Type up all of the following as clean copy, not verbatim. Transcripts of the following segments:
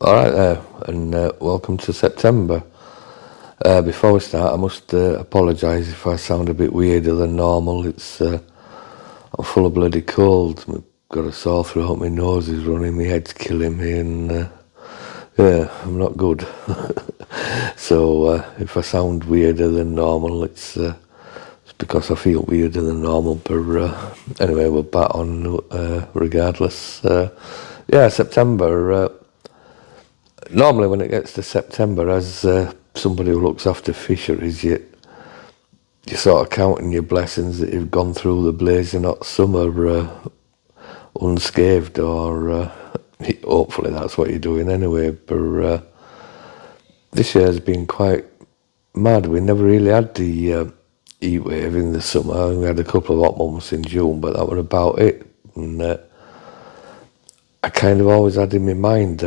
All right there, and welcome to September. Before we start, I must apologise if I sound a bit weirder than normal. I'm full of bloody cold. I've got a sore throat, my nose is running, my head's killing me, and yeah, I'm not good. So if I sound weirder than normal, it's because I feel weirder than normal. But anyway, we're back on regardless. Yeah, September. Normally, when it gets to September, as somebody who looks after fisheries, you're sort of counting your blessings that you've gone through the blazing hot summer unscathed, or hopefully that's what you're doing anyway. But this year has been quite mad. We never really had the heat wave in the summer. We had a couple of hot months in June, but that was about it. And I kind of always had in my mind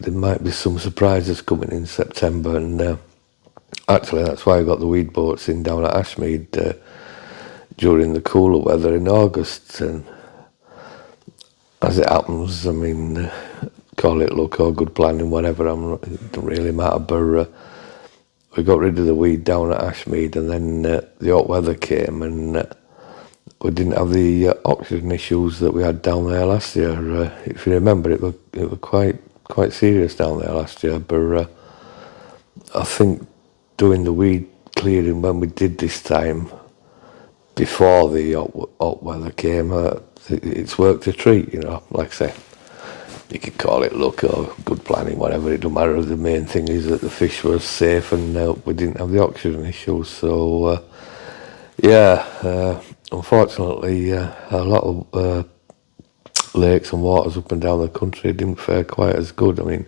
there might be some surprises coming in September, and actually that's why I got the weed boats in down at Ashmead during the cooler weather in August. And as it happens, I mean, call it luck or good planning, whatever, it don't really matter, but we got rid of the weed down at Ashmead, and then the hot weather came, and we didn't have the oxygen issues that we had down there last year. If you remember, it was quite serious down there last year, but I think doing the weed clearing when we did this time before the hot weather came, it's worked a treat, like I say. You could call it luck or good planning, whatever, it don't matter. The main thing is that the fish were safe, and we didn't have the oxygen issues. So, yeah, unfortunately, a lot of lakes and waters up and down the country didn't fare quite as good. I mean,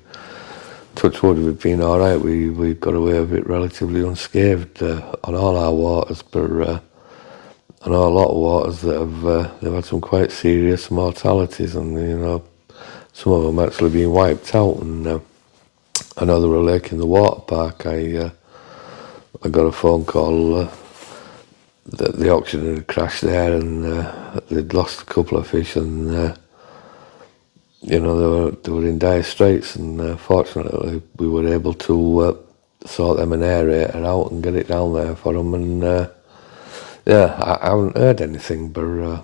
touch wood, we've been all right. We got away with it relatively unscathed on all our waters, but I know a lot of waters that they've had some quite serious mortalities, and some of them actually been wiped out. And I know there were a lake in the water park. I got a phone call that the oxygen had crashed there, and they'd lost a couple of fish, and they were in dire straits. And fortunately, we were able to sort them an aerator out and get it down there for them. And yeah, I haven't heard anything, but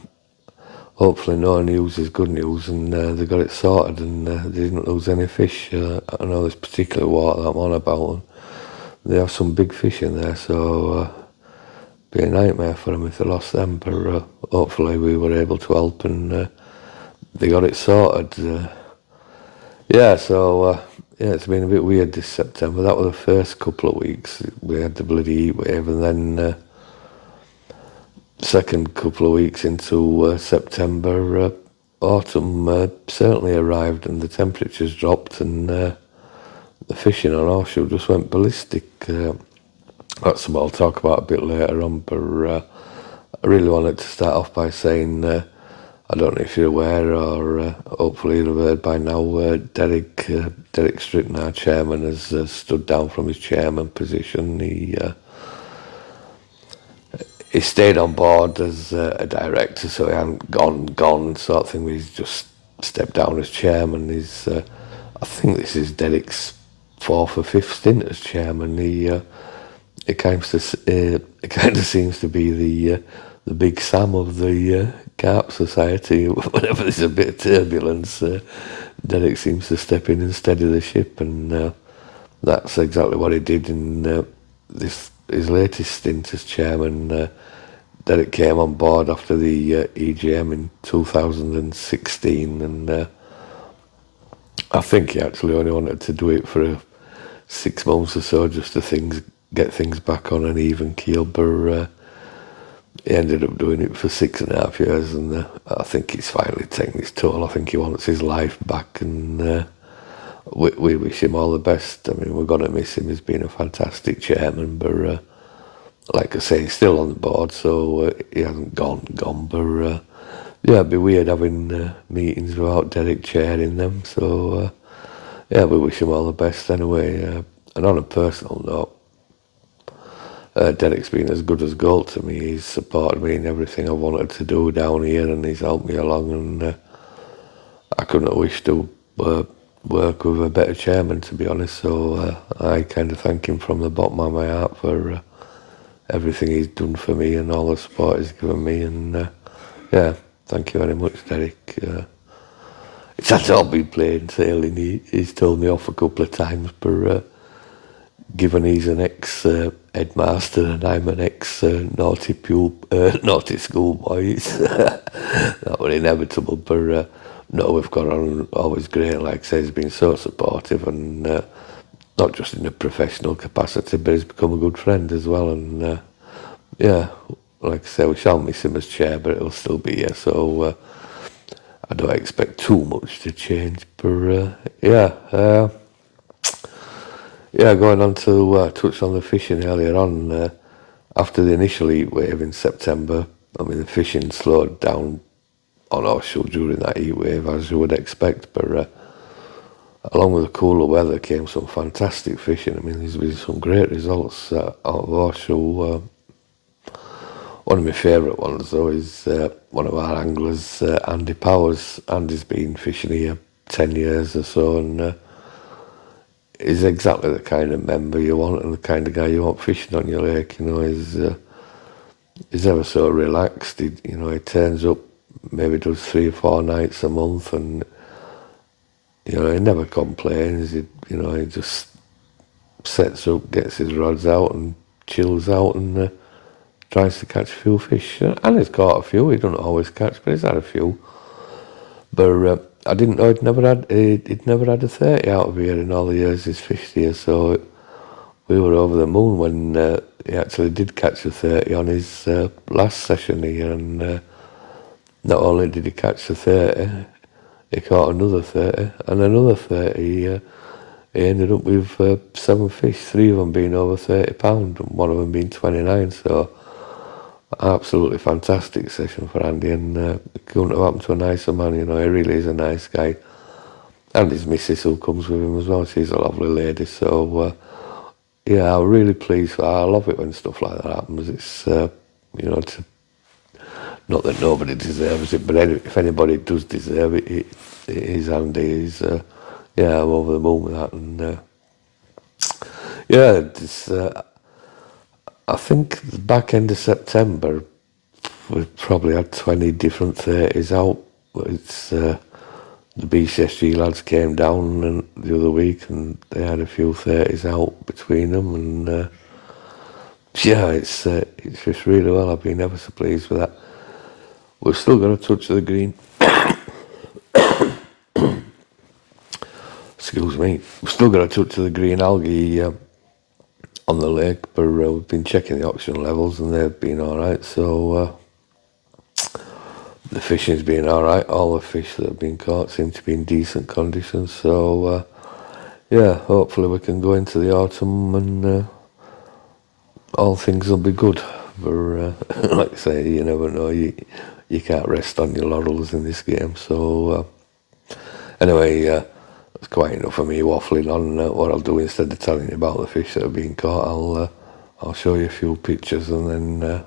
hopefully no news is good news, and they got it sorted, and they didn't lose any fish. I know this particular water that I'm on about, and they have some big fish in there, so be a nightmare for them if they lost them. But hopefully we were able to help, and they got it sorted. Yeah, so yeah, it's been a bit weird this September. That was the first couple of weeks. We had the bloody heat wave, and then second couple of weeks into September, autumn certainly arrived, and the temperatures dropped, and the fishing on horseshoe just went ballistic. That's something I'll talk about a bit later on, but I really wanted to start off by saying, I don't know if you're aware, or hopefully you'll have heard by now, Derek Stritton, our chairman, has stood down from his chairman position. He stayed on board as a director, so he hadn't gone sort of thing. He's just stepped down as chairman. I think this is Derek's fourth or fifth stint as chairman. It kind of seems to be the big Sam of the Carp Society. Whenever there's a bit of turbulence, Derek seems to step in and steady the ship, and that's exactly what he did in his latest stint as chairman. Derek came on board after the EGM in 2016, and I think he actually only wanted to do it for 6 months or so, just to get things back on an even keel. But he ended up doing it for 6.5 years, and I think he's finally taken his toll. I think he wants his life back, and we wish him all the best. I mean, we're going to miss him. He's been a fantastic chairman, but like I say, he's still on the board, so he hasn't gone. But yeah, it'd be weird having meetings without Derek chairing them. So yeah, we wish him all the best anyway. And on a personal note, Derek's been as good as gold to me. He's supported me in everything I wanted to do down here, and he's helped me along, and I couldn't have wished to work with a better chairman, to be honest. So I kind of thank him from the bottom of my heart for everything he's done for me and all the support he's given me. And yeah, thank you very much, Derek. It's had all been plain sailing. He's told me off a couple of times, but given he's an ex-headmaster and I'm an ex-naughty naughty schoolboy, that was inevitable. But no, we've got on always great. Like I say, he's been so supportive, and not just in a professional capacity, but he's become a good friend as well. And yeah, like I say, we shall miss him as chair, but it'll still be here. So I don't expect too much to change. But yeah, going on to touch on the fishing earlier on. After the initial heat wave in September, I mean, the fishing slowed down on horseshoe during that heat wave, as you would expect. But along with the cooler weather came some fantastic fishing. I mean, there's been some great results out of horseshoe. One of my favourite ones, though, is one of our anglers, Andy Powers. Andy's been fishing here 10 years or so, and he's exactly the kind of member you want and the kind of guy you want fishing on your lake. You know, he's ever so relaxed. He turns up, maybe does 3 or 4 nights a month, and he never complains. He just sets up, gets his rods out, and chills out, and tries to catch a few fish. And he's caught a few. He doesn't always catch, but he's had a few. But I didn't know he'd never had a 30 out of here in all the years he's fished here. So we were over the moon when he actually did catch a 30 on his last session here. And not only did he catch the 30, he caught another 30 and another 30. He ended up with 7 fish, 3 of them being over 30 pounds and one of them being 29. So absolutely fantastic session for Andy, and it couldn't have happened to a nicer man. He really is a nice guy. And his missus, who comes with him as well, she's a lovely lady. So yeah, I'm really pleased. I love it when stuff like that happens. It's not that nobody deserves it, but if anybody does deserve it, it is Andy. He's yeah, I'm over the moon with that. And yeah, I think the back end of September, we've probably had 20 different 30s out. It's the BCSG lads came down the other week, and they had a few 30s out between them. And yeah, it's just really well. I've been ever so pleased with that. We've still got a touch of the green. Excuse me. We've still got a touch of the green algae on the lake, but we've been checking the oxygen levels and they've been all right. So the fishing's been all right. All the fish that have been caught seem to be in decent conditions. So yeah, hopefully we can go into the autumn and all things will be good. But like I say, you never know. You can't rest on your laurels in this game. So anyway, that's quite enough of me waffling on. What I'll do, instead of telling you about the fish that have been caught, I'll show you a few pictures, and then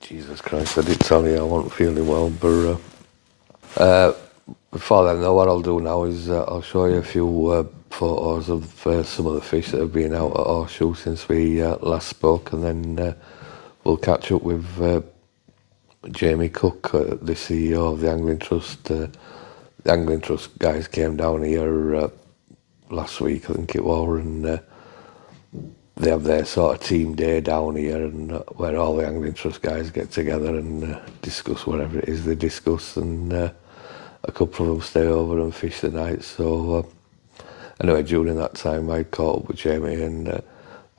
Jesus Christ, I did tell you I wasn't feeling well. But before then, though, what I'll do now is I'll show you a few photos of some of the fish that have been out at Horseshoe since we last spoke, and then we'll catch up with Jamie Cook, the CEO of the Angling Trust. The Angling Trust guys came down here last week, I think it was, and they have their sort of team day down here, and where all the Angling Trust guys get together and discuss whatever it is they discuss, and a couple of them stay over and fish the night. So anyway, during that time I caught up with Jamie and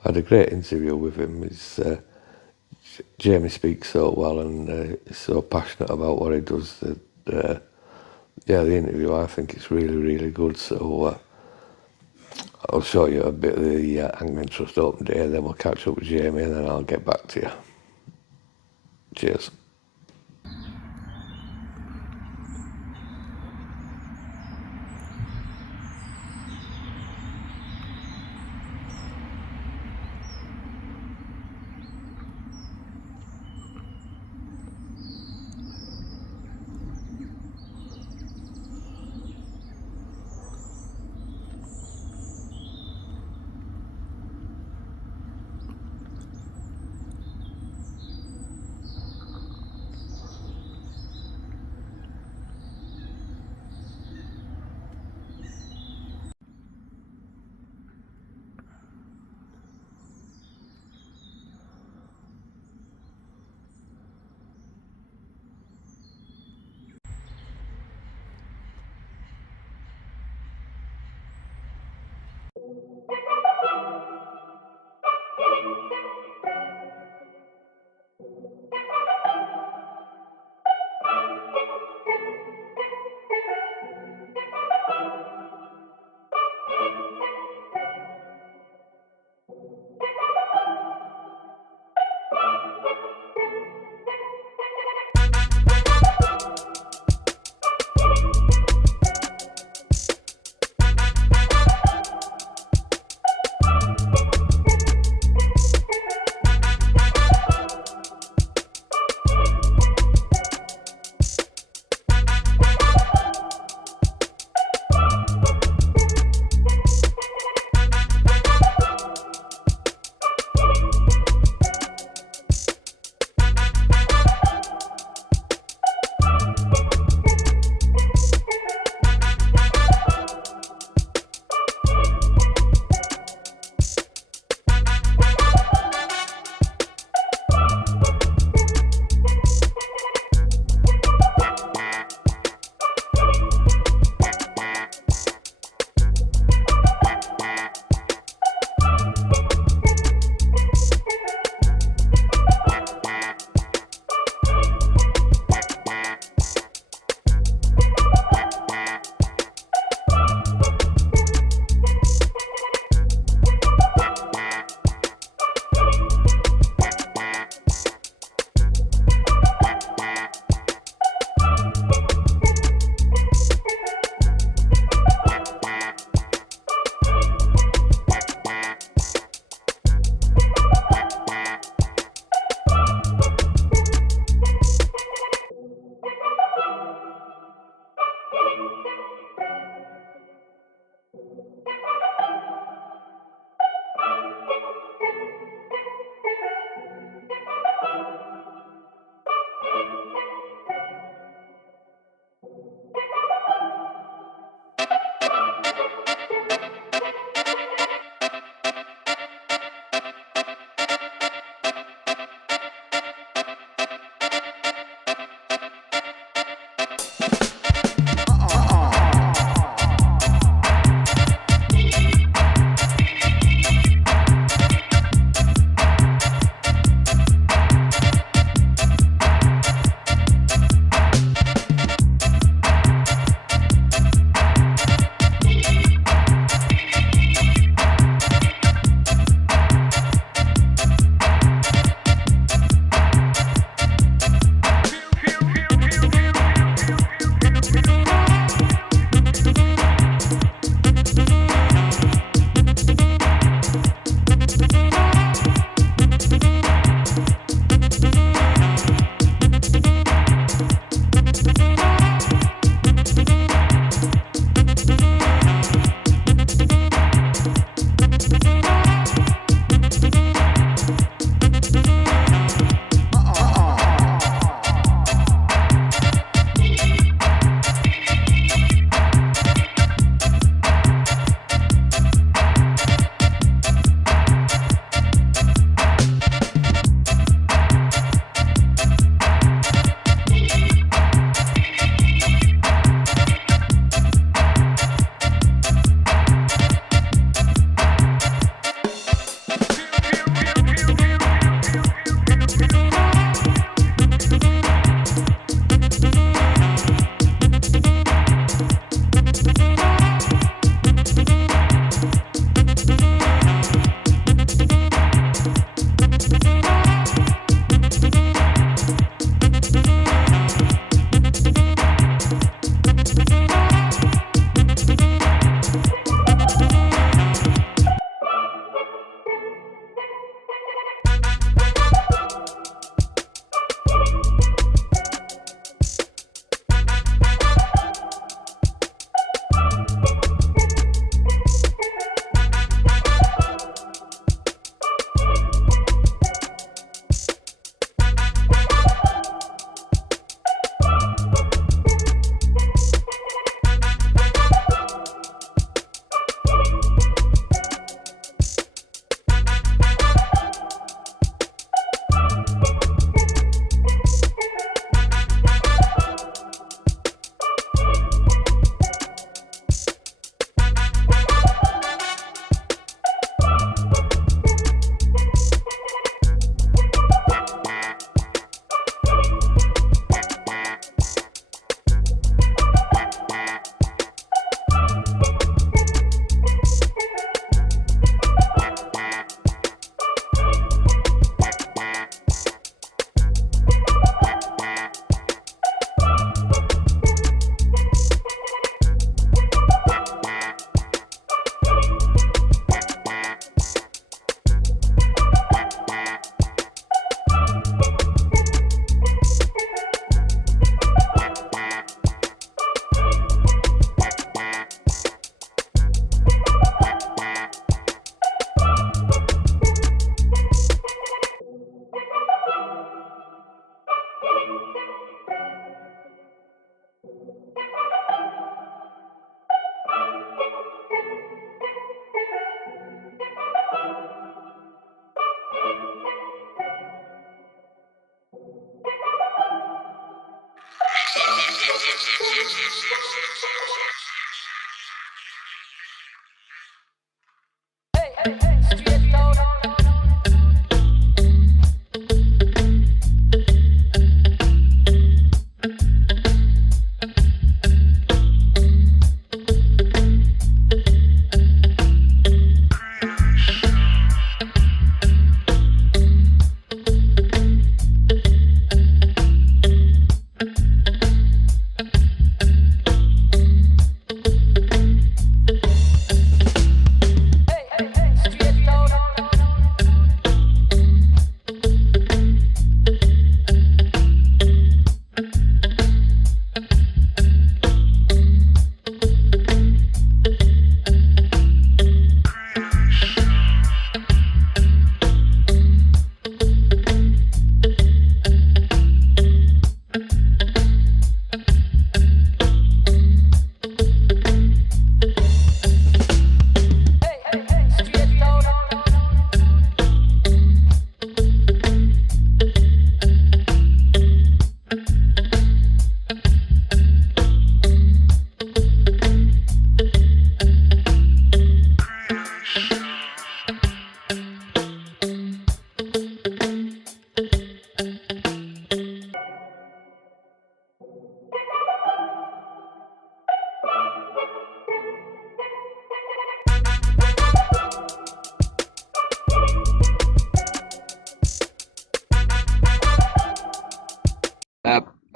had a great interview with him. Jamie speaks so well and is so passionate about what he does that yeah, the interview, I think it's really, really good. So I'll show you a bit of the Angling Trust Open Day, then we'll catch up with Jamie, and then I'll get back to you. Cheers.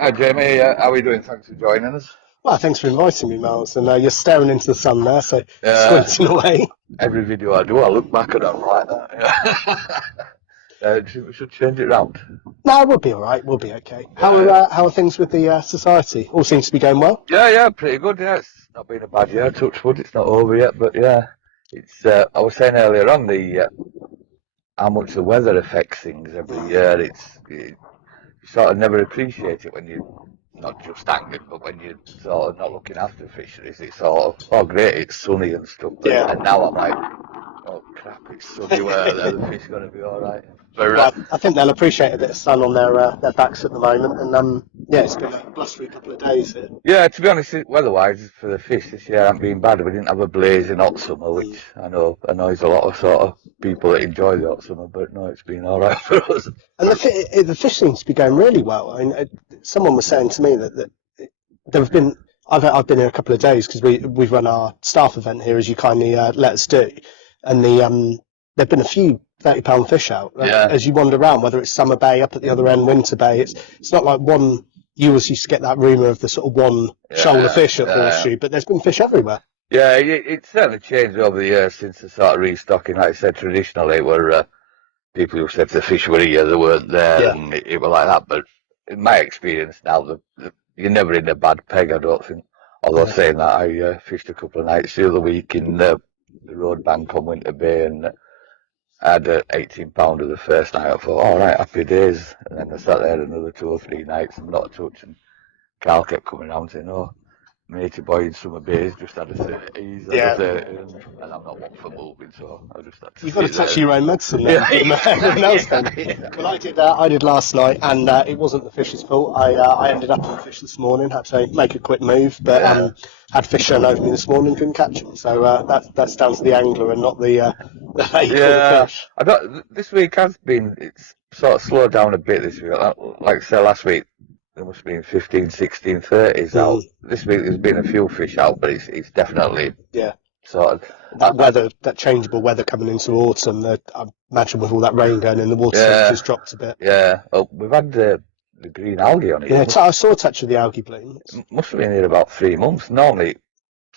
Hi Jamie, how are you doing? Thanks for joining us. Well, thanks for inviting me, Miles. And you're staring into the sun there, so Uh, squinting away. every video I do, I look back and I'm like that. We should change it round. No, we'll be all right. We'll be okay. Yeah, How are things with the society? All seems to be going well. yeah, pretty good. Yeah, it's not been a bad year. Touch wood, it's not over yet, but yeah, it's. I was saying earlier on how much the weather affects things every year. You sort of never appreciate it when you not just angry, but when you're sort of not looking after fisheries. It's sort of, oh great, it's sunny and stuff, Yeah. and now I'm like, oh crap, it's sunny. Where the fish going to be all right? But Well, I think they'll appreciate a bit of sun on their backs at the moment. And yeah, it's been a blustery couple of days here. yeah, to be honest, weather-wise for the fish this year hasn't been bad. We didn't have a blazing hot summer, which I know annoys a lot of sort of people that enjoy the hot summer. But no, it's been all right for us. And the fish seems to be going really well. I mean, someone was saying to me that there have been. I've been here a couple of days because we've run our staff event here, as you kindly let us do, and there've been a few £30 fish out Yeah. as you wander around. Whether it's Summer Bay up at the other end, Winter Bay, it's not like one. You always used to get that rumour of the sort of one shoulder fish at Horseshoe, but there's been fish everywhere. Yeah, it's certainly changed over the years since the sort of restocking. Like I said, traditionally, where people who said the fish were here, they weren't there, Yeah. and it was like that. But in my experience now, you're never in a bad peg, I don't think. Although saying that, I fished a couple of nights the other week in the road bank on Winter Bay, and I had £18 of the first night. I thought, all right, happy days. And then I sat there another 2 or 3 nights and not a touch. And Carl kept coming around saying, oh, matey boy in Summer Bay's just had a 30s, and I'm not one for moving, so I just had to You've got to sit touch there. your own medicine then, from everyone else then. Yeah. Well, I did last night, and it wasn't the fish's fault. I ended up on fish this morning, had to make a quick move, but had fish shown over me this morning, couldn't catch them. So that's down to the angler and not the bait or the fish. I got this week it's sort of slowed down a bit this week. Like I said last week, there must have been 15, 16, 30s out. This week there's been a few fish out, but it's definitely sort of that weather, that changeable weather coming into autumn. I imagine with all that rain going in, the water temperature's dropped a bit. Yeah, we've had the green algae on it. Yeah, I saw a touch of the algae bloom. It must have been here about 3 months. Normally,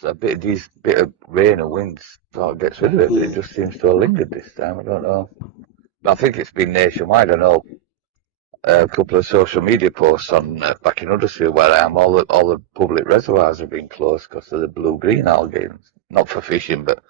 a bit of rain and wind sort of gets rid of it, but it just seems to have lingered this time. I don't know. But I think it's been nationwide. I know a couple of social media posts on back in Huddersfield where I am. All the public reservoirs have been closed because of the blue-green algae. Not for fishing, but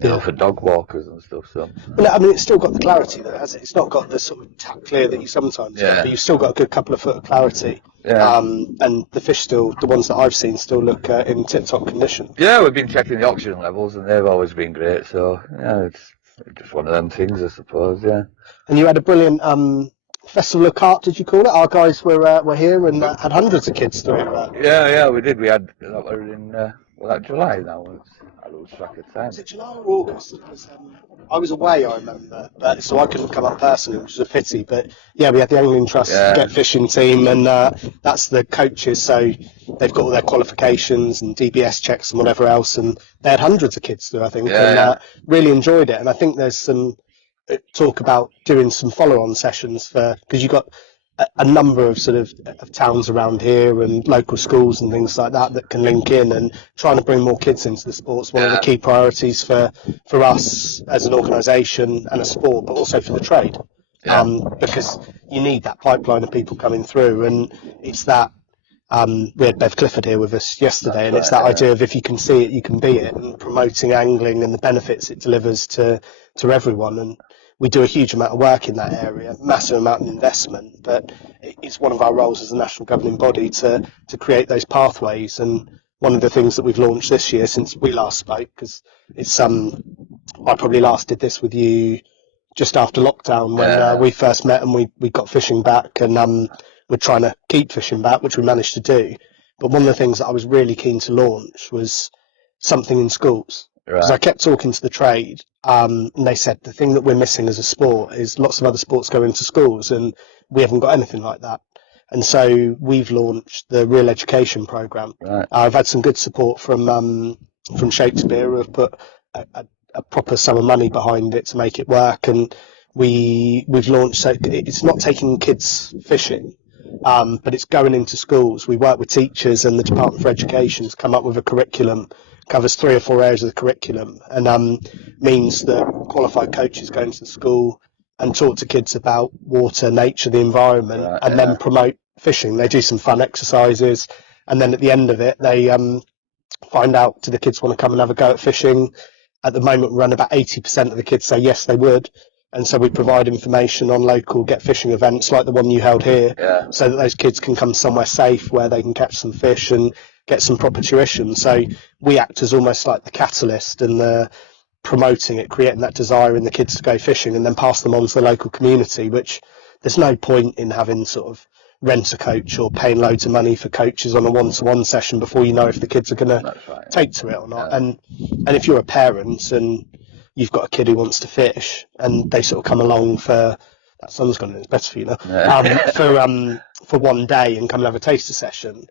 you know, for dog walkers and stuff. So, well, I mean, it's still got the clarity though, has it? It's not got the sort of tap clear that you sometimes get, but you've still got a good couple of foot of clarity. Yeah. And the fish still, the ones that I've seen, still look in tip-top condition. Yeah, we've been checking the oxygen levels, and they've always been great. So yeah, it's just one of them things, I suppose. Yeah. And you had a brilliant festival of carp, did you call it? Our guys were here and had hundreds of kids through it. Yeah, we did. We had we're in July now. I lose track of time. Was it July or August? I was away, I remember, so I couldn't come up personally, which was a pity. But yeah, we had the Angling Trust Get Fishing team, and that's the coaches. So they've got all their qualifications and DBS checks and whatever else, and they had hundreds of kids through, I think, and really enjoyed it. And I think there's some talk about doing some follow-on sessions because you've got a number of sort of towns around here and local schools and things like that can link in, and trying to bring more kids into the sport's one of the key priorities for us as an organisation and a sport, but also for the trade, because you need that pipeline of people coming through, and it's that we had Bev Clifford here with us yesterday, and it's that idea of if you can see it, you can be it, and promoting angling and the benefits it delivers to everyone. And we do a huge amount of work in that area, massive amount of investment, but it's one of our roles as a national governing body to create those pathways. And one of the things that we've launched this year since we last spoke, because it's I probably last did this with you just after lockdown when we first met, and we got fishing back, and we're trying to keep fishing back, which we managed to do. But one of the things that I was really keen to launch was something in schools. Because I kept talking to the trade, and they said the thing that we're missing as a sport is lots of other sports go into schools, and we haven't got anything like that. And so we've launched the Real Education Programme. I've had some good support from Shakespeare, who have put a proper sum of money behind it to make it work. And we've launched, so it's not taking kids fishing, but it's going into schools. We work with teachers, and the Department for Education has come up with a curriculum, covers 3 or 4 areas of the curriculum, and means that qualified coaches go into the school and talk to kids about water, nature, the environment, and then promote fishing. They do some fun exercises, and then at the end of it, they find out, do the kids want to come and have a go at fishing? At the moment, we run about 80% of the kids say yes, they would. And so we provide information on local get fishing events like the one you held here, so that those kids can come somewhere safe where they can catch some fish and get some proper tuition. So we act as almost like the catalyst and the promoting it, creating that desire in the kids to go fishing, and then pass them on to the local community, which there's no point in having sort of rent a coach or paying loads of money for coaches on a one-to-one session before you know if the kids are going to take to it or not. And if you're a parent and you've got a kid who wants to fish and they sort of come along for, that sun's gone in, it's better for you now, for one day and come and have a taster session,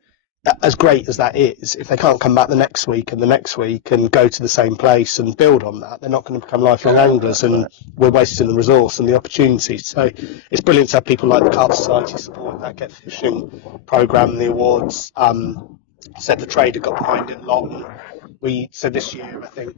as great as that is, if they can't come back the next week and the next week and go to the same place and build on that, they're not going to become lifelong anglers, and we're wasting the resource and the opportunity. So it's brilliant to have people like the Carp Society support that get fishing programme, the awards. Said the Trader got behind it a lot, and so this year I think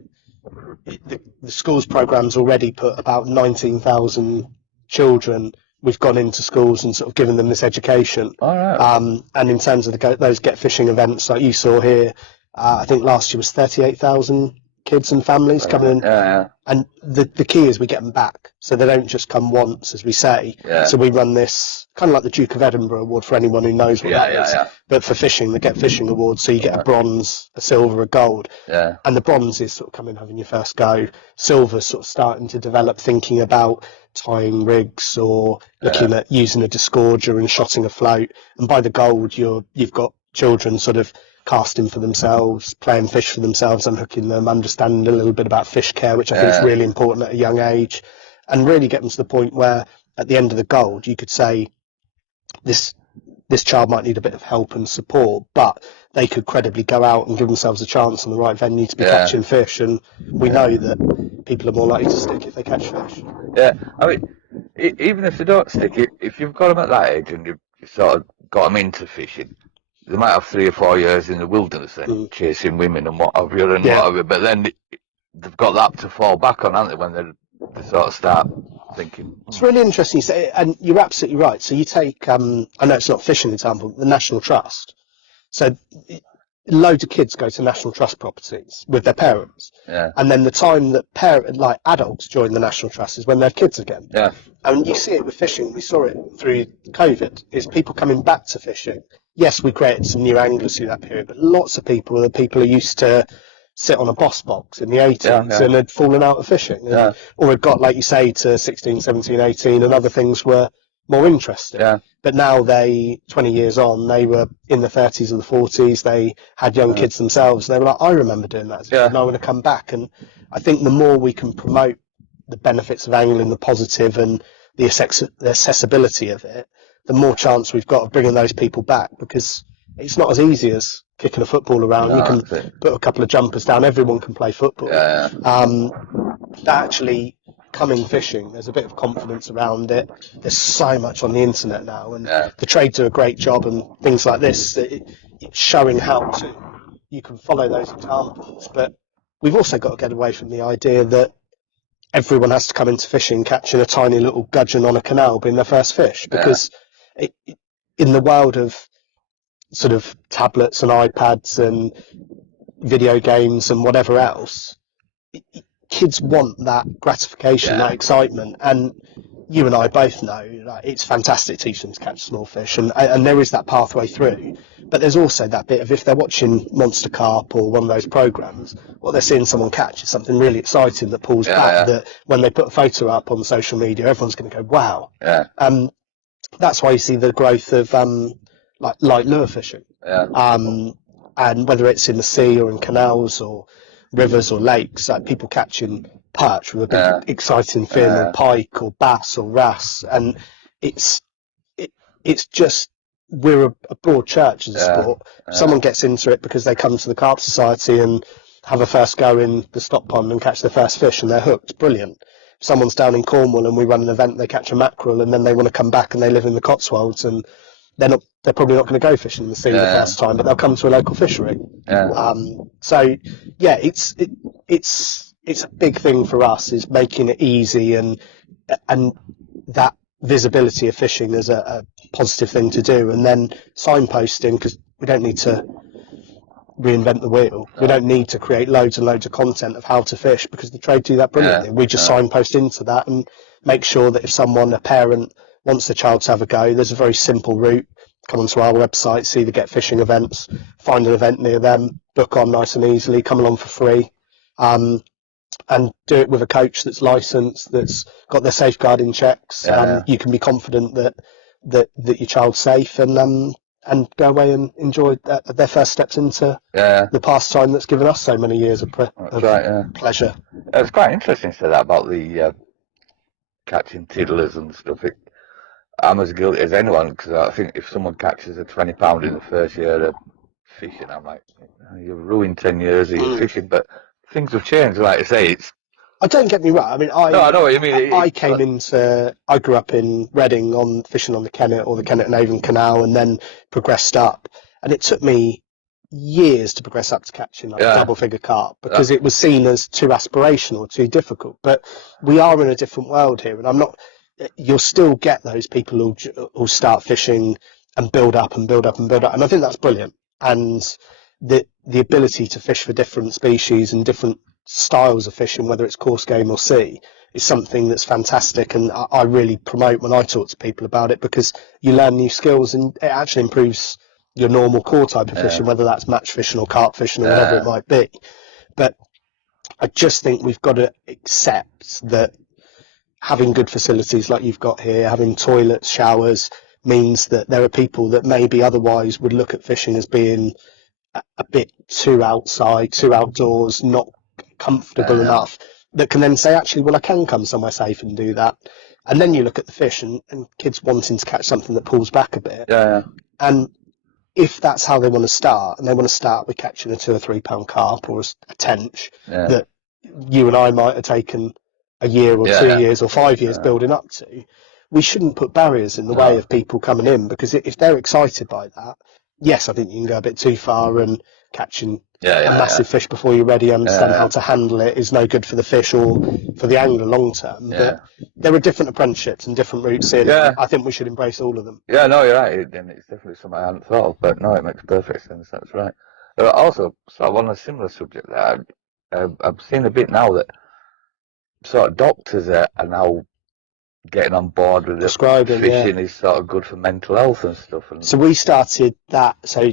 the schools programme's already put about 19,000 children. We've gone into schools and sort of given them this education. And in terms of those get fishing events like you saw here, I think last year was 38,000 kids and families coming in. And the key is we get them back, so they don't just come once, as we say. So we run this kind of like the Duke of Edinburgh Award for anyone who knows what that is. But for fishing, the Get Fishing Award, so you get a bronze, a silver, a gold. And the bronze is sort of coming having your first go. Silver's sort of starting to develop, thinking about tying rigs or looking at using a disgorger and shotting a float. And by the gold, you've got children sort of casting for themselves, playing fish for themselves, unhooking them, understanding a little bit about fish care, which I think is really important at a young age, and really get them to the point where at the end of the gold you could say this child might need a bit of help and support, but they could credibly go out and give themselves a chance in the right venue to be catching fish, and we know that people are more likely to stick if they catch fish. I mean, even if they don't stick, if you've got them at that age and you've sort of got them into fishing, they might have 3 or 4 years in the wilderness then, chasing women and what have you, and whatever, but then they've got that to fall back on, haven't they, when they sort of start thinking. It's really interesting you say, and you're absolutely right. So you take, I know it's not a fishing example, the National Trust. So loads of kids go to National Trust properties with their parents, and then the time that adults join the National Trust is when they're kids again. And you see it with fishing. We saw it through COVID. Is people coming back to fishing. Yes, we created some new anglers through that period, but lots of people are people who used to sit on a boss box in the 80s and had fallen out of fishing, or had got, like you say, to 16, 17, 18, and other things were more interesting. But now 20 years on, they were in the 30s or the 40s, they had young kids themselves, and they were like, I remember doing that as a kid, and I want to come back. And I think the more we can promote the benefits of angling, the positive and the accessibility of it, the more chance we've got of bringing those people back, because it's not as easy as kicking a football around. You can put a couple of jumpers down, everyone can play football. Actually coming fishing, there's a bit of confidence around it. There's so much on the internet now, and the trade do a great job, and things like this, it's showing how to, you can follow those examples. But we've also got to get away from the idea that everyone has to come into fishing catching a tiny little gudgeon on a canal being their first fish, because in the world of sort of tablets and iPads and video games and whatever else, kids want that gratification, that excitement, and you and I both know it's fantastic to teach them to catch small fish, and there is that pathway through. But there's also that bit of, if they're watching Monster Carp or one of those programs, what they're seeing someone catch is something really exciting that pulls back, that when they put a photo up on social media, everyone's going to go, wow. That's why you see the growth of like lure fishing, and whether it's in the sea or in canals or rivers or lakes, people catching perch with a big exciting fin, or pike or bass or wrasse, and it's just, we're a broad church as a sport. Someone gets into it because they come to the Carp Society and have a first go in the stock pond and catch their first fish and they're hooked. Brilliant. Someone's down in Cornwall and we run an event, they catch a mackerel, and then they want to come back and they live in the Cotswolds and they're probably not going to go fishing in the sea the first time, but they'll come to a local fishery. So yeah, it's a big thing for us, is making it easy and that visibility of fishing as a positive thing to do, and then signposting, because we don't need to reinvent the wheel. We don't need to create loads and loads of content of how to fish, because the trade do that brilliantly. We just signpost into that and make sure that if someone, a parent, wants their child to have a go, there's a very simple route. Come onto our website, see the Get Fishing events, find an event near them, book on nice and easily, come along for free, and do it with a coach that's licensed, that's got their safeguarding checks. You can be confident that your child's safe, and go away and enjoy their first steps into the pastime that's given us so many years of pleasure. It's quite interesting to say that about the catching tiddlers and stuff. I'm as guilty as anyone, because I think if someone catches a 20 pound in the first year of fishing, I'm like, you've ruined 10 years of your fishing. But things have changed, like I say. Don't get me wrong. I mean, I know what you mean. I grew up in Reading on fishing on the Kennet or the Kennet and Avon Canal, and then progressed up. And it took me years to progress up to catching like a double-figure carp, because it was seen as too aspirational, too difficult. But we are in a different world here, and you'll still get those people who'll start fishing and build up and build up and build up. And I think that's brilliant. And the ability to fish for different species and different styles of fishing, whether it's coarse game or sea, is something that's fantastic, and I really promote when I talk to people about it, because you learn new skills and it actually improves your normal core type of fishing, whether that's match fishing or carp fishing or whatever it might be. But I just think we've got to accept that having good facilities like you've got here, having toilets, showers, means that there are people that maybe otherwise would look at fishing as being a bit too outside, too outdoors, not comfortable enough, that can then say, actually, well, I can come somewhere safe and do that. And then you look at the fish and kids wanting to catch something that pulls back a bit. And if that's how they want to start, and they want to start with catching a 2 or 3 pound carp or a tench that you and I might have taken a year or 2 years or 5 years building up to, we shouldn't put barriers in the way of people coming in, because if they're excited by that, yes, I think you can go a bit too far, and catching a massive fish before you're ready, understand how to handle it, is no good for the fish or for the angler long term. But there are different apprenticeships and different routes in. I think we should embrace all of them. Yeah, no, you're right. And it's definitely something I hadn't thought of, but no, it makes perfect sense. That's right. Also, sort of on a similar subject, I've seen a bit now that sort of doctors are now getting on board with prescribing. Fishing is sort of good for mental health and stuff. So we started that. So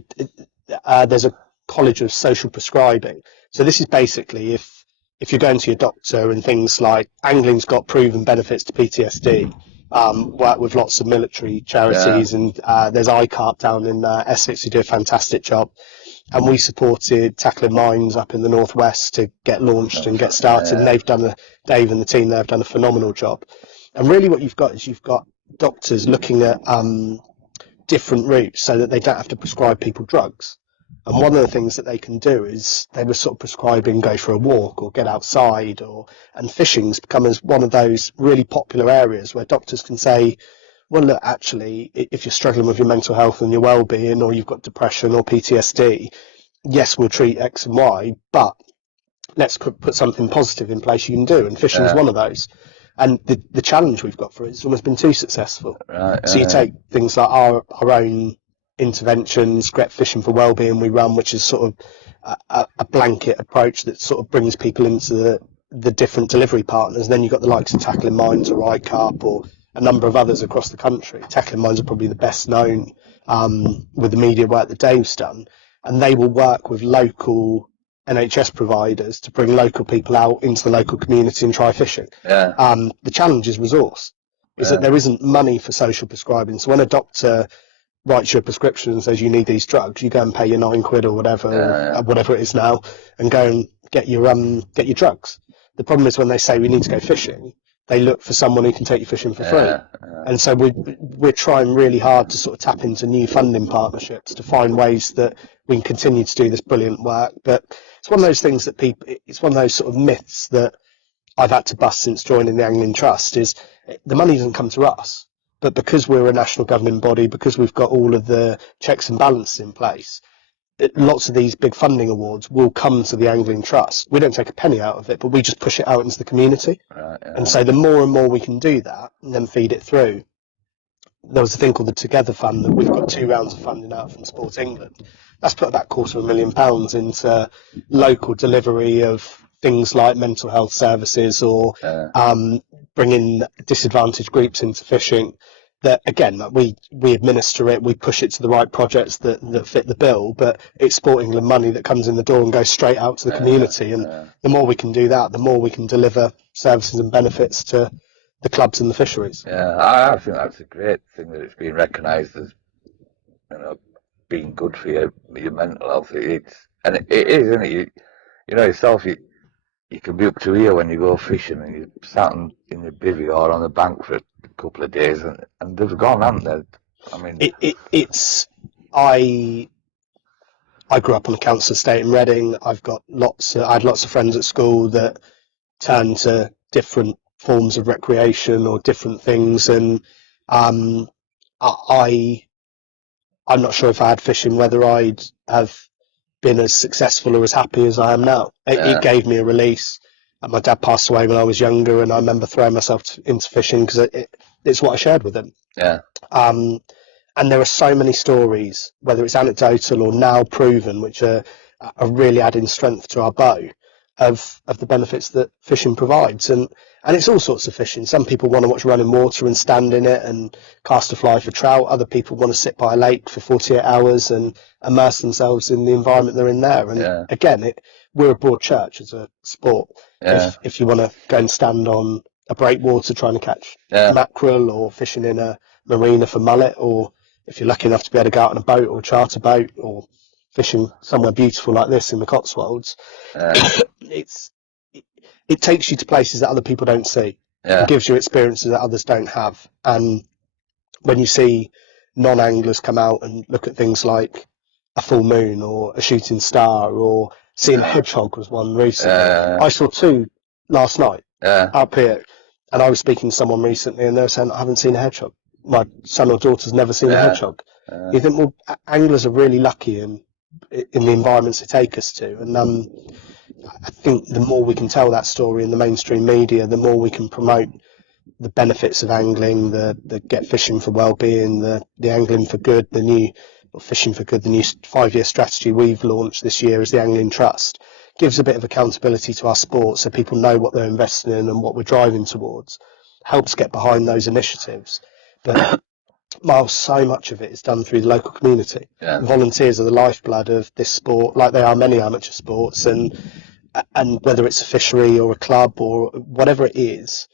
there's a College of Social Prescribing. So this is basically if you're going to your doctor, and things like angling's got proven benefits to PTSD. Work with lots of military charities, and there's iCarp down in Essex who do a fantastic job. And we supported Tackling Mines up in the northwest to get launched and get started. And Dave and the team there have done a phenomenal job. And really what you've got is doctors looking at different routes so that they don't have to prescribe people drugs. And one of the things that they can do is they were sort of prescribing go for a walk or get outside, and fishing's become as one of those really popular areas where doctors can say, well, look, actually, if you're struggling with your mental health and your well-being, or you've got depression or PTSD, yes, we'll treat X and Y, but let's put something positive in place you can do. And fishing's one of those. And the challenge we've got for it has almost been too successful. So you take things like our own interventions, Get Fishing for Wellbeing we run, which is sort of a blanket approach that sort of brings people into the different delivery partners. And then you've got the likes of Tackling Mines or iCarp or a number of others across the country. Tackling Mines are probably the best known with the media work that Dave's done. And they will work with local NHS providers to bring local people out into the local community and try fishing. The challenge is resource, is that there isn't money for social prescribing. So when a doctor writes you a prescription and says you need these drugs, you go and pay your £9 or whatever, whatever it is now, and go and get your drugs. The problem is when they say we need to go fishing, they look for someone who can take you fishing for free. And so we're trying really hard to sort of tap into new funding partnerships to find ways that we can continue to do this brilliant work. But it's one of those things that it's one of those sort of myths that I've had to bust since joining the Angling Trust, is the money doesn't come to us. but because we're a national governing body, because we've got all of the checks and balances in place, lots of these big funding awards will come to the Angling Trust. We don't take a penny out of it, but we just push it out into the community. And so the more and more we can do that and then feed it through. There was a thing called the Together Fund that we've got 2 rounds of funding out from Sport England. That's put about £250,000 into local delivery of things like mental health services or bringing disadvantaged groups into fishing. That again, we administer it, we push it to the right projects that fit the bill, but it's Sport England money that comes in the door and goes straight out to the community. And the more we can do that, the more we can deliver services and benefits to the clubs and the fisheries. Yeah, I think that's a great thing that it's been recognised as, being good for your mental health. It is, isn't it? You know yourself, you can be up to here when you go fishing and you're sat in the bivvy or on the bank for a couple of days and they've gone, haven't they? I mean, I grew up on the council estate in Reading. I had lots of friends at school that turned to different forms of recreation or different things, and I'm not sure if I had fishing whether I'd have been as successful or as happy as I am now. It gave me a release. My dad passed away when I was younger, and I remember throwing myself into fishing because it's what I shared with him. Yeah. And there are so many stories, whether it's anecdotal or now proven, which are really adding strength to our bow of the benefits that fishing provides. And it's all sorts of fishing. Some people want to watch running water and stand in it and cast a fly for trout. Other people want to sit by a lake for 48 hours and immerse themselves in the environment they're in there. And again, we're a broad church as a sport. If you want to go and stand on a breakwater trying to catch mackerel, or fishing in a marina for mullet, or if you're lucky enough to be able to go out on a boat or charter boat, or fishing somewhere beautiful like this in the Cotswolds, it takes you to places that other people don't see. It gives you experiences that others don't have. And when you see non-anglers come out and look at things like a full moon or a shooting star, or seeing a hedgehog was one recently. I saw 2 last night up here, and I was speaking to someone recently and they were saying, I haven't seen a hedgehog. My son or daughter's never seen a hedgehog. You think, well, anglers are really lucky in the environments they take us to. And I think the more we can tell that story in the mainstream media, the more we can promote the benefits of angling, the Get Fishing for Wellbeing, the Angling for Good, the new Fishing for Good, the new 5-year strategy we've launched this year is the Angling Trust. Gives a bit of accountability to our sport so people know what they're investing in and what we're driving towards. Helps get behind those initiatives. But Miles, so much of it is done through the local community. Volunteers are the lifeblood of this sport, like they are many amateur sports, and whether it's a fishery or a club or whatever it is,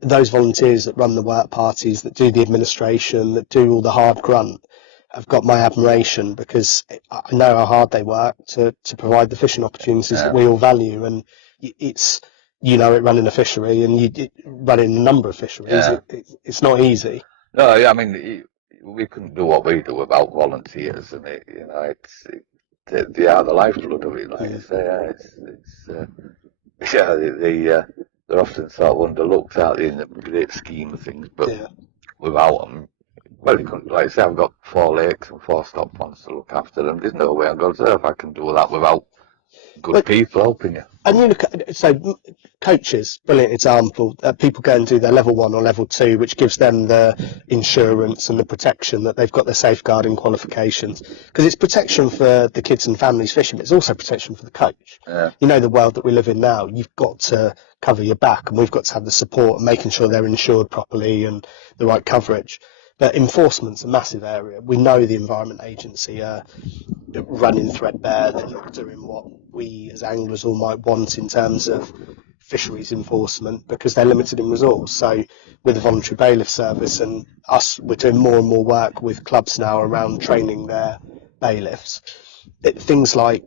those volunteers that run the work parties, that do the administration, that do all the hard grunt, have got my admiration, because I know how hard they work to provide the fishing opportunities that we all value. And it's, it running a fishery, and running a number of fisheries, it's not easy. No, I mean, we couldn't do what we do without volunteers, and they are the lifeblood of it. Like you say, they're often sort of underlooked, aren't they, in the great scheme of things. But without them, well, you couldn't. Like I say, I've got 4 lakes and 4 stock ponds to look after them. There's no way on God's earth I can do that without good people helping you. And you look at, so coaches, brilliant example. People go and do their level 1 or level 2, which gives them the insurance and the protection that they've got their safeguarding qualifications. Because it's protection for the kids and families fishing, but it's also protection for the coach. You know, the world that we live in now, you've got to cover your back, and we've got to have the support and making sure they're insured properly and the right coverage. But enforcement's a massive area. We know the Environment Agency are running threadbare. They're not doing what we as anglers all might want in terms of fisheries enforcement, because they're limited in resource. So with the voluntary bailiff service and us, we're doing more and more work with clubs now around training their bailiffs. Things like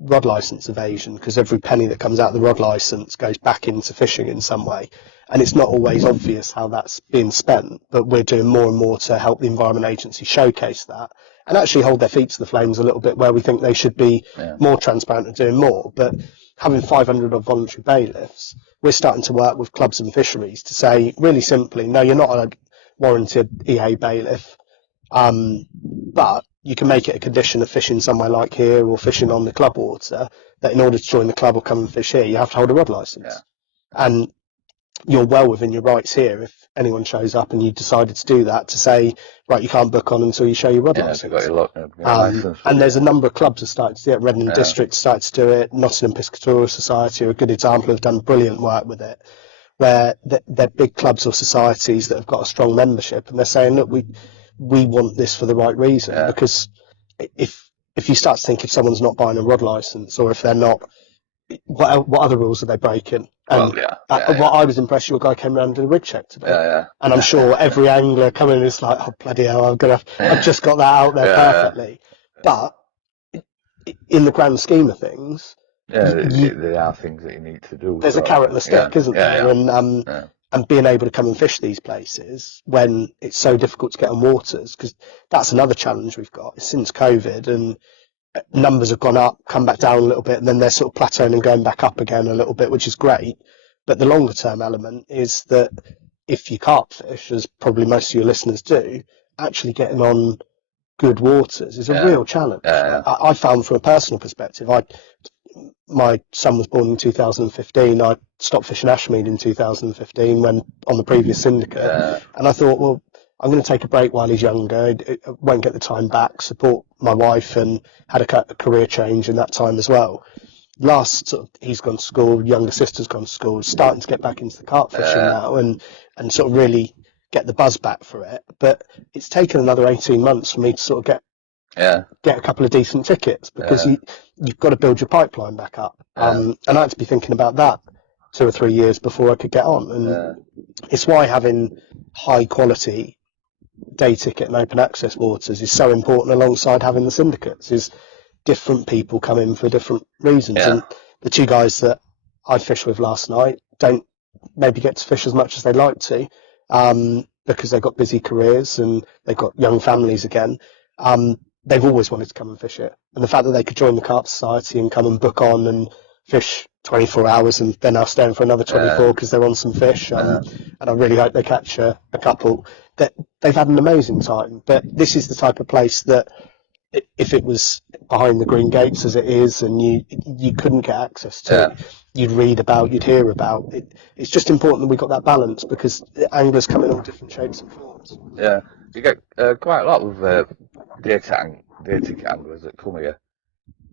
rod licence evasion, because every penny that comes out of the rod licence goes back into fishing in some way. And it's not always obvious how that's being spent, but we're doing more and more to help the Environment Agency showcase that and actually hold their feet to the flames a little bit where we think they should be more transparent and doing more. But having 500 of voluntary bailiffs, we're starting to work with clubs and fisheries to say, really simply, no, you're not warranted EA bailiff. But you can make it a condition of fishing somewhere like here or fishing on the club water that in order to join the club or come and fish here, you have to hold a rod licence. And you're well within your rights here if anyone shows up and you decided to do that, to say, right, you can't book on until you show your rod licence. And there's a number of clubs that started to do it. Reading District started to do it. Nottingham Piscatorial Society are a good example, have done brilliant work with it, where they're big clubs or societies that have got a strong membership, and they're saying, look, we want this for the right reason, because if you start to think if someone's not buying a rod licence, or if they're not, what other rules are they breaking? And what I was impressed, your guy came around and did a rig check today, and I'm sure every angler coming in is like, oh bloody hell, I've just got that out there perfectly. But in the grand scheme of things, there are things that you need to do. There's a carrot and a stick, isn't there? And being able to come and fish these places when it's so difficult to get on waters, because that's another challenge we've got since COVID, and numbers have gone up, come back down a little bit, and then they're sort of plateauing and going back up again a little bit, which is great. But the longer term element is that if you carp fish, as probably most of your listeners do, actually getting on good waters is a real challenge. I found from a personal perspective, my son was born in 2015. I stopped fishing Ashmead in 2015 when on the previous syndicate, and I thought, well, I'm going to take a break while he's younger. I won't get the time back, support my wife, and had a career change in that time as well. He's gone to school, younger sister's gone to school, starting to get back into the carp fishing now, and sort of really get the buzz back for it. But it's taken another 18 months for me to sort of get a couple of decent tickets, because you've got to build your pipeline back up. And I had to be thinking about that 2 or 3 years before I could get on. And it's why having high quality day ticket and open access waters is so important, alongside having the syndicates. Is different people come in for different reasons. And the two guys that I fished with last night don't maybe get to fish as much as they'd like to, because they've got busy careers and they've got young families again. They've always wanted to come and fish it, and the fact that they could join the Carp Society and come and book on and fish 24 hours, and they're now staying for another 24 because they're on some fish, and I really hope they catch a couple. That they've had an amazing time. But this is the type of place that, if it was behind the green gates as it is, and you couldn't get access to it, you'd read about, you'd hear about it. It's just important that we got that balance, because anglers come in all different shapes and forms. You get quite a lot of day ticket anglers that come here.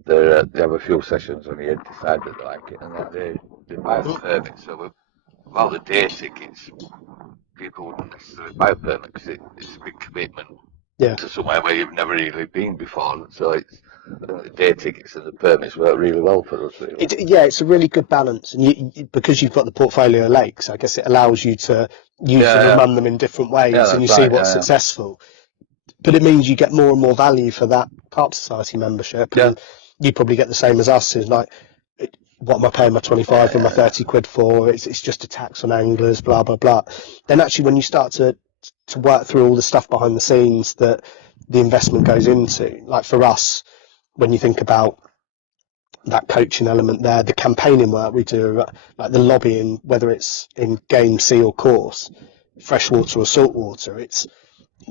They have a few sessions on the decide that they like it, and then they buy the permit. So without the day tickets, people wouldn't necessarily buy a permit, because it's a big commitment to somewhere where you've never really been before. So the day tickets and the permits work really well for us. Really. It's a really good balance, and because you've got the portfolio of lakes, I guess it allows you to use them and run them in different ways, and you see what's successful. But it means you get more and more value for that Carp Society membership, and you probably get the same as us. Is like, what am I paying my 25 and my 30 quid for? It's just a tax on anglers, blah blah blah. Then actually, when you start to work through all the stuff behind the scenes that the investment goes into, like for us, when you think about that coaching element there, the campaigning work we do, like the lobbying, whether it's in game, sea or coarse, freshwater or saltwater,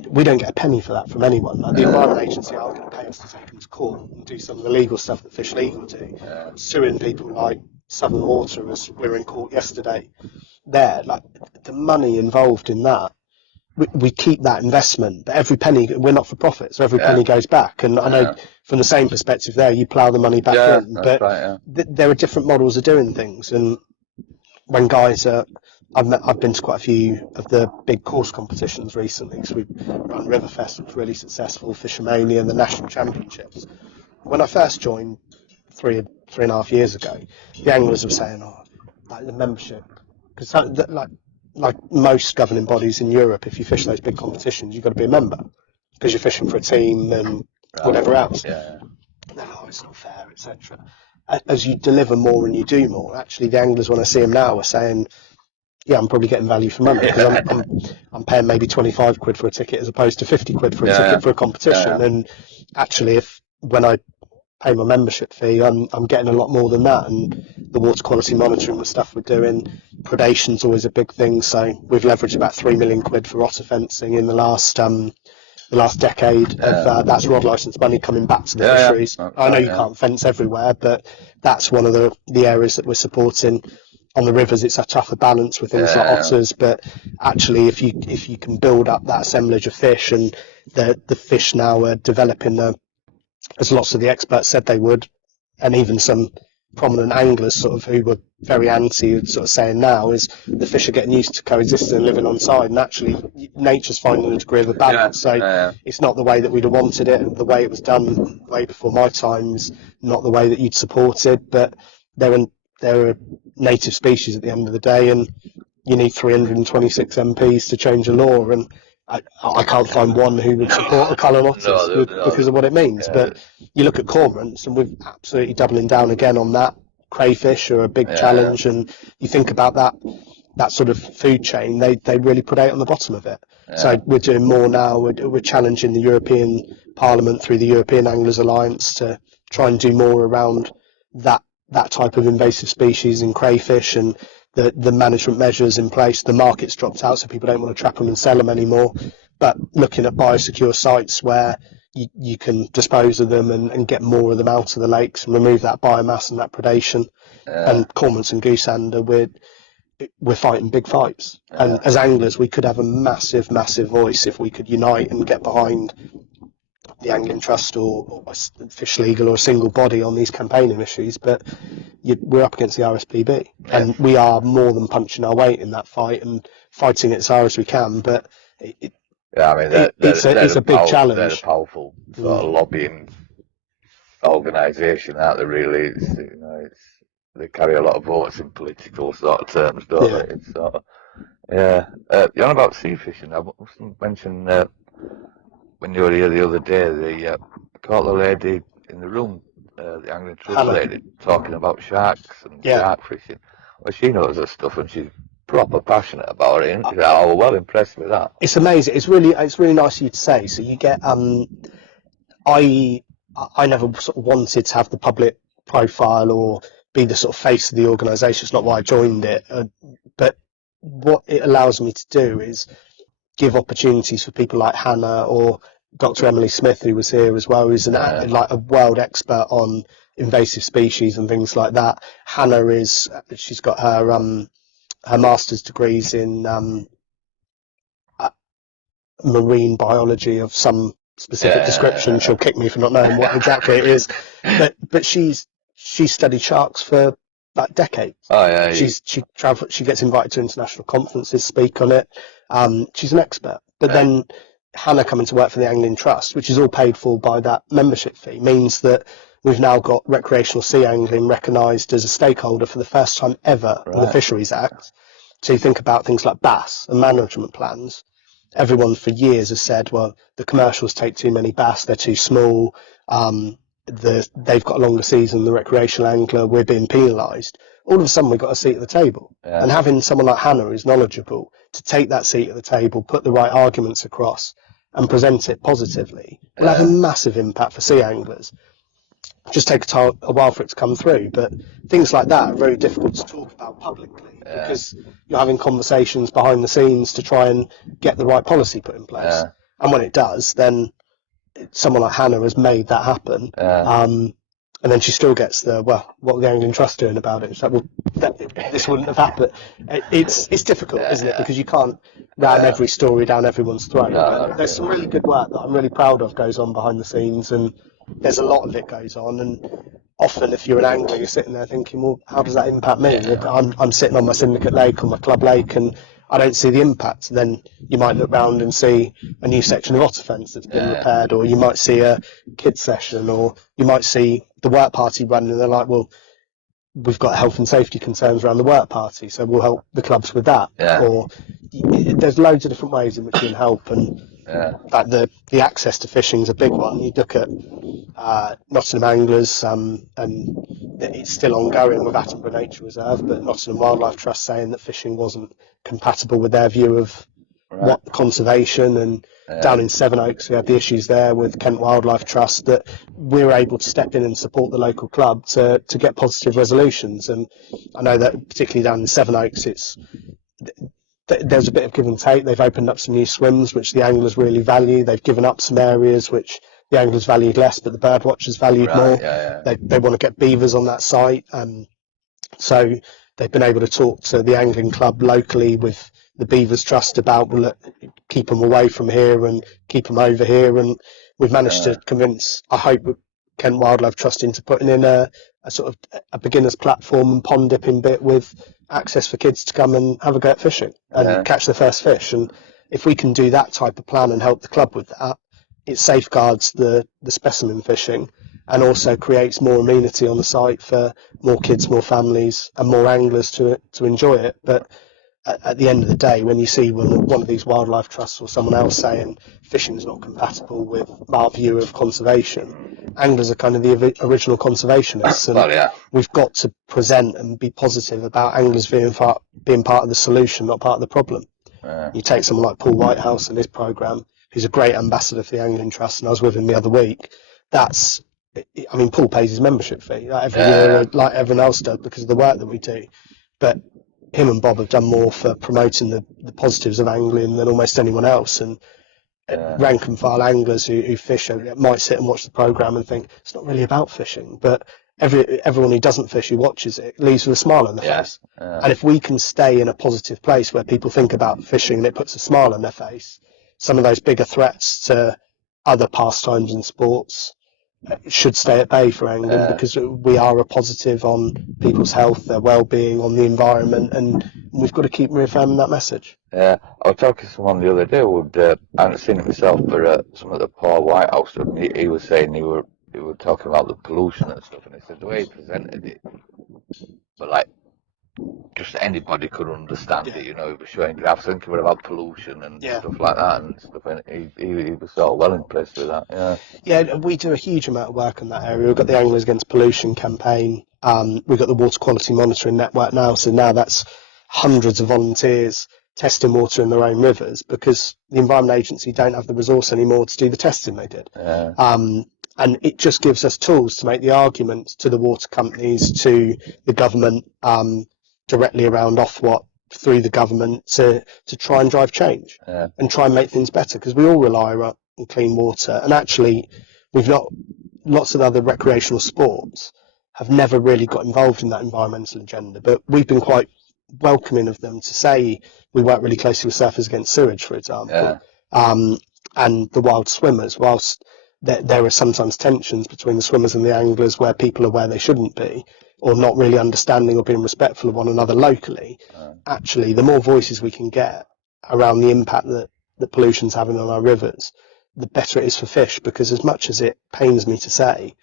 we don't get a penny for that from anyone. Like the Environment Agency are going to pay us to take them to court and do some of the legal stuff that Fish Legal do, suing people like Southern Water, as we were in court yesterday. Like the money involved in that, we keep that investment, but every penny, we're not for profit, so every penny goes back. And I know from the same perspective there, you plough the money back in, but there are different models of doing things. And when guys I've been to quite a few of the big course competitions recently, because we've run Riverfest, which was really successful, Fishermania and the National Championships. When I first joined 3.5 years ago, the anglers were saying, like the membership, because like most governing bodies in Europe, if you fish those big competitions, you've got to be a member, because you're fishing for a team and whatever else. No, it's not fair, etc. As you deliver more and you do more, actually the anglers, when I see them now, are saying, I'm probably getting value for money, because I'm paying maybe 25 quid for a ticket as opposed to 50 quid for a ticket for a competition. And actually, when I pay my membership fee, I'm getting a lot more than that. And the water quality monitoring, the stuff we're doing, predation's always a big thing. So we've leveraged about £3 million for otter fencing in the last decade. That's rod licence money coming back to the fisheries. I know you can't fence everywhere, but that's one of the areas that we're supporting. On the rivers, it's a tougher balance with things like otters, but actually, if you can build up that assemblage of fish, and the fish now are developing, as lots of the experts said they would, and even some prominent anglers sort of who were very anti sort of saying now, is the fish are getting used to coexisting and living on side, and actually nature's finding a degree of a balance. It's not the way that we'd have wanted it, the way it was done way before my time's not the way that you'd supported, but they're a native species at the end of the day, and you need 326 MPs to change a law, and I can't find one who would support a cull of otters because of what it means. But you look at cormorants, and we're absolutely doubling down again on that. Crayfish are a big challenge, and you think about that sort of food chain, they really predate on the bottom of it. So we're doing more now. We're challenging the European Parliament through the European Anglers Alliance to try and do more around that type of invasive species in crayfish, and the management measures in place. The market's dropped out, so people don't want to trap them and sell them anymore. But looking at biosecure sites where you can dispose of them and get more of them out of the lakes and remove that biomass and that predation. And cormorants and goosander, we're fighting big fights. And as anglers, we could have a massive voice if we could unite and get behind the Angling Trust or Fish Legal or a single body on these campaigning issues. But we're up against the RSPB, and we are more than punching our weight in that fight and fighting it as hard as we can. But it's a big challenge. They're a powerful sort of lobbying organisation, aren't they? Really, they carry a lot of votes in political sort of terms, don't they? It's sort of, you're on about sea fishing. I must mention when you were here the other day, I caught the lady in the room, the Angling Trust lady, talking about sharks and shark fishing. Well, she knows her stuff, and she's proper passionate about it. I was well impressed with that. It's amazing. It's really nice of you to say. So you get I never sort of wanted to have the public profile or be the sort of face of the organisation. It's not why I joined it, but what it allows me to do is give opportunities for people like Hannah or Dr. Emily Smith, who was here as well, who's like a world expert on invasive species and things like that. Hannah she's got her master's degrees in marine biology of some specific description. She'll kick me for not knowing what exactly it is, but she's studied sharks for like decades. She gets invited to international conferences, speak on it. She's an expert. But then Hannah coming to work for the Angling Trust, which is all paid for by that membership fee, means that we've now got recreational sea angling recognised as a stakeholder for the first time ever in the Fisheries Act. So you think about things like bass and management plans. Everyone for years has said, well, the commercials take too many bass, they're too small, they've got a longer season, the recreational angler, we're being penalised. All of a sudden we've got a seat at the table. And having someone like Hannah who's knowledgeable to take that seat at the table, put the right arguments across and present it positively will have a massive impact for sea anglers. Just take a while for it to come through, but things like that are very difficult to talk about publicly because you're having conversations behind the scenes to try and get the right policy put in place. And when it does, then someone like Hannah has made that happen. And then she still gets what are the Angling Trust doing about it? It's like, this wouldn't have happened. It's difficult, isn't it? Because you can't ram every story down everyone's throat. But there's some really good work that I'm really proud of goes on behind the scenes, and there's a lot of it goes on. And often, if you're an angler, you're sitting there thinking, well, how does that impact me? I'm sitting on my syndicate lake or my club lake, and I don't see the impact. Then you might look round and see a new section of otter fence that's been repaired, or you might see a kids session, or you might see the work party running, and they're like, well, we've got health and safety concerns around the work party, so we'll help the clubs with that. Or there's loads of different ways in which you can help, and like the access to fishing is a big one. You look at Nottingham Anglers, and it's still ongoing with Attenborough Nature Reserve, but Nottingham Wildlife Trust saying that fishing wasn't compatible with their view of what conservation, and down in Sevenoaks we had the issues there with Kent Wildlife Trust, that we're able to step in and support the local club to get positive resolutions. And I know that particularly down in Sevenoaks, there's a bit of give and take. They've opened up some new swims which the anglers really value. They've given up some areas which the anglers valued less, but the bird watchers valued more. They want to get beavers on that site. So they've been able to talk to the angling club locally with the Beavers Trust about, well, look, keep them away from here and keep them over here. And we've managed to convince, I hope, Kent Wildlife Trust into putting in a sort of a beginner's platform and pond dipping bit with access for kids to come and have a go at fishing and catch their first fish. And if we can do that type of plan and help the club with that, it safeguards the specimen fishing and also creates more amenity on the site for more kids, more families, and more anglers to enjoy it. But at the end of the day, when you see one of these wildlife trusts or someone else saying fishing is not compatible with our view of conservation, anglers are kind of the original conservationists, and we've got to present and be positive about anglers being part of the solution, not part of the problem. You take someone like Paul Whitehouse and his programme, who's a great ambassador for the Angling Trust, and I was with him the other week. Paul pays his membership fee every year, like everyone else does, because of the work that we do. But him and Bob have done more for promoting the positives of angling than almost anyone else. And rank and file anglers who fish might sit and watch the programme and think it's not really about fishing, but everyone who doesn't fish, who watches it, leaves with a smile on their face. And if we can stay in a positive place where people think about fishing and it puts a smile on their face, some of those bigger threats to other pastimes and sports should stay at bay for angling, because we are a positive on people's health, their well-being, on the environment, and we've got to keep reaffirming that message. I was talking to someone the other day who I hadn't seen it myself, but some of the Paul Whitehouse stuff, he was saying he were talking about the pollution and stuff, and he said the way he presented it, but like just anybody could understand it, he was showing graphs, thinking about pollution and stuff like that and stuff, and he was sort of well impressed with that. Yeah, we do a huge amount of work in that area. We've got the Anglers Against Pollution campaign. We've got the Water Quality Monitoring Network now, so now that's hundreds of volunteers testing water in their own rivers, because the Environment Agency don't have the resource anymore to do the testing they did. And it just gives us tools to make the argument to the water companies, to the government, directly around Ofwat, through the government, to try and drive change and try and make things better, because we all rely on clean water. And actually, lots of other recreational sports have never really got involved in that environmental agenda, but we've been quite welcoming of them to say we work really closely with Surfers Against Sewage, for example, and the wild swimmers. Whilst there are sometimes tensions between the swimmers and the anglers where people are where they shouldn't be, or not really understanding or being respectful of one another locally, actually the more voices we can get around the impact that pollution's having on our rivers, the better it is for fish. Because as much as it pains me to say,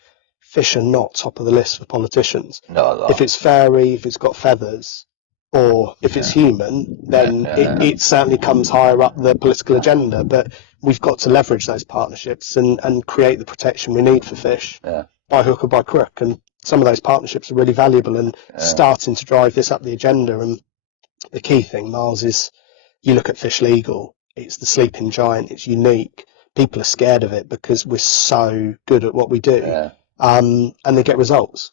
fish are not top of the list for politicians. No. If it's furry, if it's got feathers, or if it's human, then it certainly comes higher up the political agenda. But we've got to leverage those partnerships and create the protection we need for fish by hook or by crook. And some of those partnerships are really valuable and starting to drive this up the agenda. And the key thing, Miles, is you look at Fish Legal, it's the sleeping giant, it's unique. People are scared of it because we're so good at what we do, and they get results.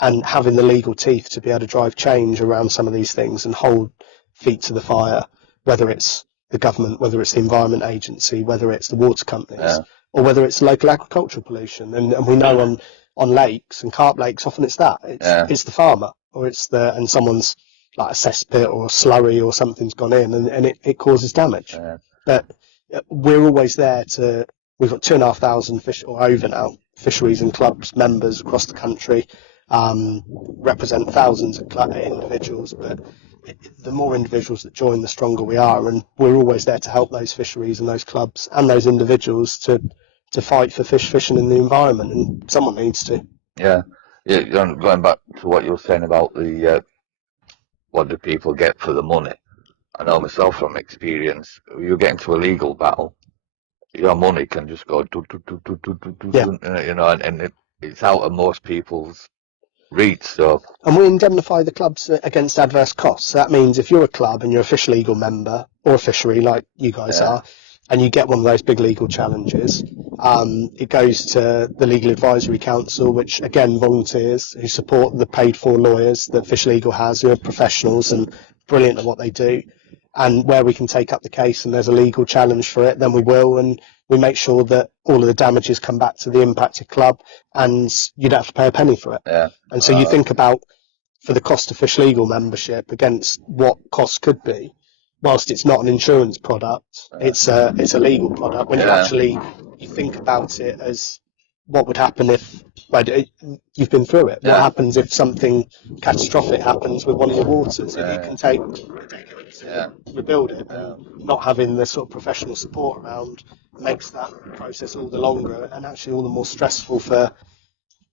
And having the legal teeth to be able to drive change around some of these things and hold feet to the fire, whether it's the government, whether it's the Environment Agency, whether it's the water companies, or whether it's local agricultural pollution. And we know on lakes and carp lakes, often it's that. It's the farmer, or and someone's like a cesspit or a slurry or something's gone in and it causes damage. But we're always there we've got 2,500 fish or over now, fisheries and clubs members across the country, represent thousands of individuals, but the more individuals that join, the stronger we are, and we're always there to help those fisheries and those clubs and those individuals to fight for fishing in the environment, and someone needs to. Going back to what you were saying about the what do people get for the money, I know myself from experience, you get into a legal battle, your money can just go and it's out of most people's read stuff. And we indemnify the clubs against adverse costs. So that means if you're a club and you're a fish legal member or a fishery like you guys are, and you get one of those big legal challenges, it goes to the Legal Advisory Council, which again volunteers who support the paid for lawyers that Fish Legal has, who are professionals and brilliant at what they do. And where we can take up the case and there's a legal challenge for it, then we will, and we make sure that all of the damages come back to the impacted club and you don't have to pay a penny for it. And so you think about, for the cost of Fish Legal membership against what costs could be, whilst it's not an insurance product, it's a legal product. When you think about it as what would happen if, you've been through it, what happens if something catastrophic happens with one of your waters, if it can take to rebuild it, and not having the sort of professional support around makes that process all the longer and actually all the more stressful for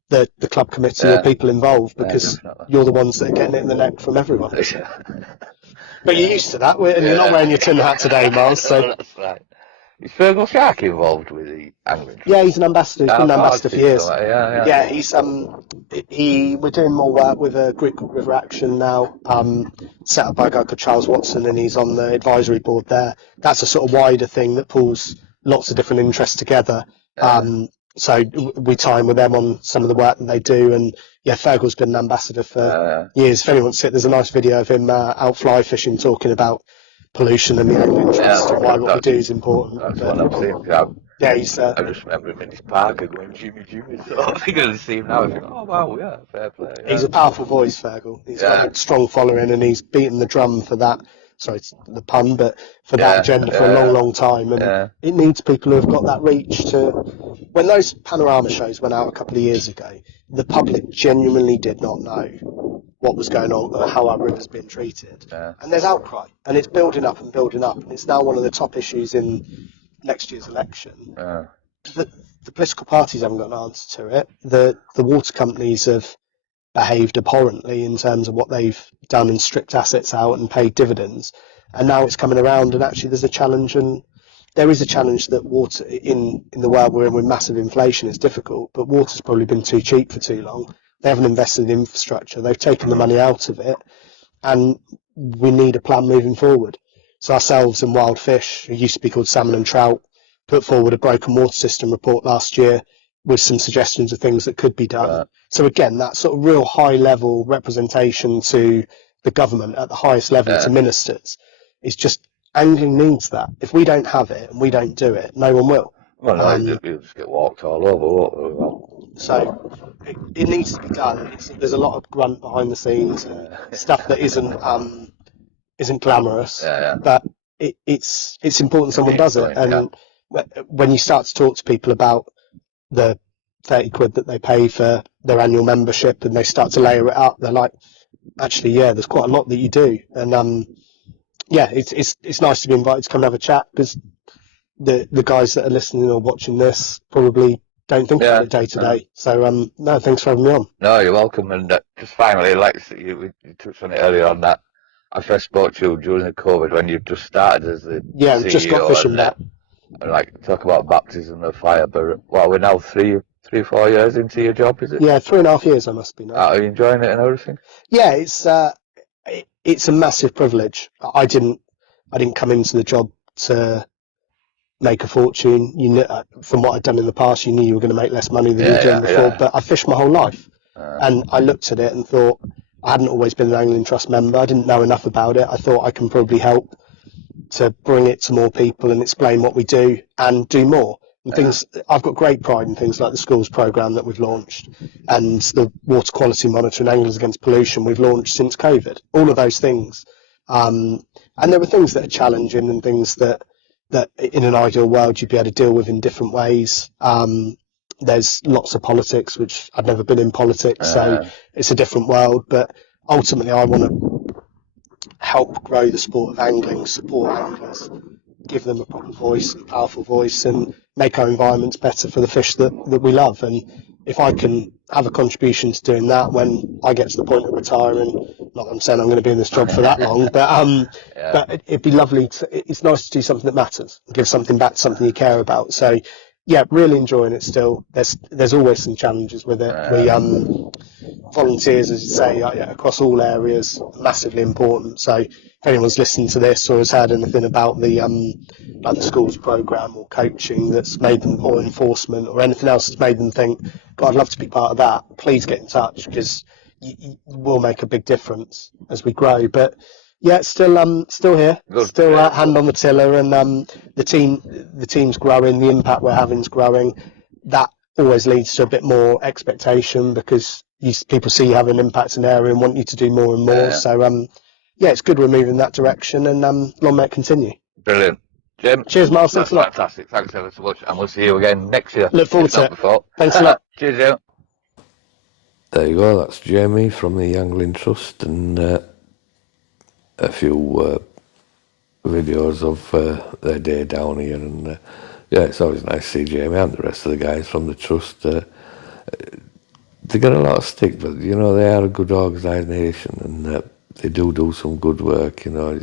the club committee or people involved, because you're the ones that are getting it in the neck from everyone. But you're used to that, and you're not wearing your tin hat today, Miles. So that's right. Is Fergal Shark involved with the angling? Yeah, he's an ambassador. He's been an ambassador for years. Yeah, he's we're doing more work with a group called River Action now, set up by a guy called Charles Watson, and he's on the advisory board there. That's a sort of wider thing that pulls lots of different interests together. So we tie in with them on some of the work that they do, and Fergal's been an ambassador for years. If anyone's sick, there's a nice video of him out fly fishing talking about pollution and the angling interest and why what we do is important. That's what I've seen. I just remember him in his park and going, Jimmy, so I think I see him now, I think, oh wow, fair play. He's a powerful voice, Fergal. He's got a strong following, and he's beaten the drum for that, sorry, it's the pun, but for that agenda for a long, long time. And it needs people who have got that reach to... When those panorama shows went out a couple of years ago, the public genuinely did not know what was going on or how our river's been treated. And there's outcry, and it's building up and building up, and it's now one of the top issues in next year's election. The political parties haven't got an answer to it. The water companies have behaved abhorrently in terms of what they've done and stripped assets out and paid dividends, and now it's coming around, and actually there's a challenge, and there is a challenge that water in the world we're in with massive inflation is difficult, but water's probably been too cheap for too long. They haven't invested in infrastructure, they've taken the money out of it, and we need a plan moving forward. So ourselves and Wild Fish, who used to be called Salmon and Trout, put forward a broken water system report last year with some suggestions of things that could be done. So again, that sort of real high level representation to the government at the highest level to ministers is just, angling needs that. If we don't have it and we don't do it, no one will. Well, you'll just get walked all over. So it needs to be done. There's a lot of grunt behind the scenes, stuff that isn't glamorous, but it's important someone does it. And when you start to talk to people about the 30 quid that they pay for their annual membership and they start to layer it up, they're like, actually, there's quite a lot that you do. And it's nice to be invited to come and have a chat, because the guys that are listening or watching this probably don't think about it day to day. So no, thanks for having me on. No, you're welcome. And just finally, like you touched on it earlier on that I first spoke to you during the COVID when you just started as the CEO, just got fishing back. And like talk about baptism of fire, but we're now 3 or 4 years into your job, is it? Yeah, 3.5 years I must be now. Are you enjoying it and everything? Yeah, it's a massive privilege. I didn't come into the job to make a fortune. You know, from what I'd done in the past, you knew you were going to make less money than you were doing before. But I fished my whole life, and I looked at it and thought, I hadn't always been an Angling Trust member. I didn't know enough about it. I thought I can probably help to bring it to more people and explain what we do and do more. And things, I've got great pride in things like the schools programme that we've launched and the water quality monitor and Anglers Against Pollution we've launched since COVID. All of those things. And there were things that are challenging and things that in an ideal world you'd be able to deal with in different ways. There's lots of politics, which I've never been in politics, so it's a different world. But ultimately I want to help grow the sport of angling, support anglers, give them a proper voice, a powerful voice, and make our environments better for the fish that we love. And if I can have a contribution to doing that when I get to the point of retiring, not that I'm saying I'm going to be in this job for that long, but it'd be lovely. It's nice to do something that matters, and give something back to something you care about. So yeah, really enjoying it still. There's always some challenges with it. We volunteers, as you say, across all areas, massively important. So if anyone's listened to this or has heard anything about the like the schools program or coaching that's made them, or enforcement or anything else that's made them think, God, I'd love to be part of that, please get in touch, because you will make a big difference as we grow. But yeah, it's still here, Good. still hand on the tiller, and the team's growing, the impact we're having is growing. That always leads to a bit more expectation, because people see you have an impact in an area and want you to do more and more. So yeah, it's good we're moving in that direction, and long may it continue. Brilliant. Jim, Cheers, Miles. Thanks a lot. Fantastic. Thanks ever so much, and we'll see you again next year. Look forward to it. Before. Thanks a lot. Cheers, Jim. There you go, that's Jamie from the Angling Trust, and a few videos of their day down here, and yeah, it's always nice to see Jamie and the rest of the guys from the Trust. They get a lot of stick, but you know, they are a good organisation, and they do some good work. You know,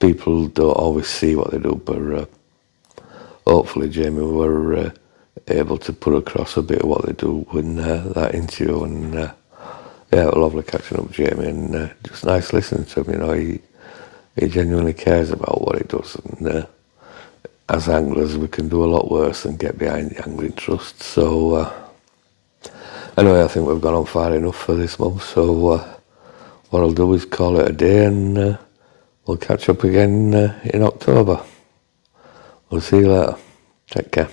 people don't always see what they do, but hopefully Jamie were able to put across a bit of what they do in that interview, and yeah, lovely catching up with Jamie, and just nice listening to him. You know, he genuinely cares about what he does, and as anglers we can do a lot worse than get behind the Angling Trust. So anyway, I think we've gone on far enough for this month, so what I'll do is call it a day, and we'll catch up again in October. We'll see you later. Take care.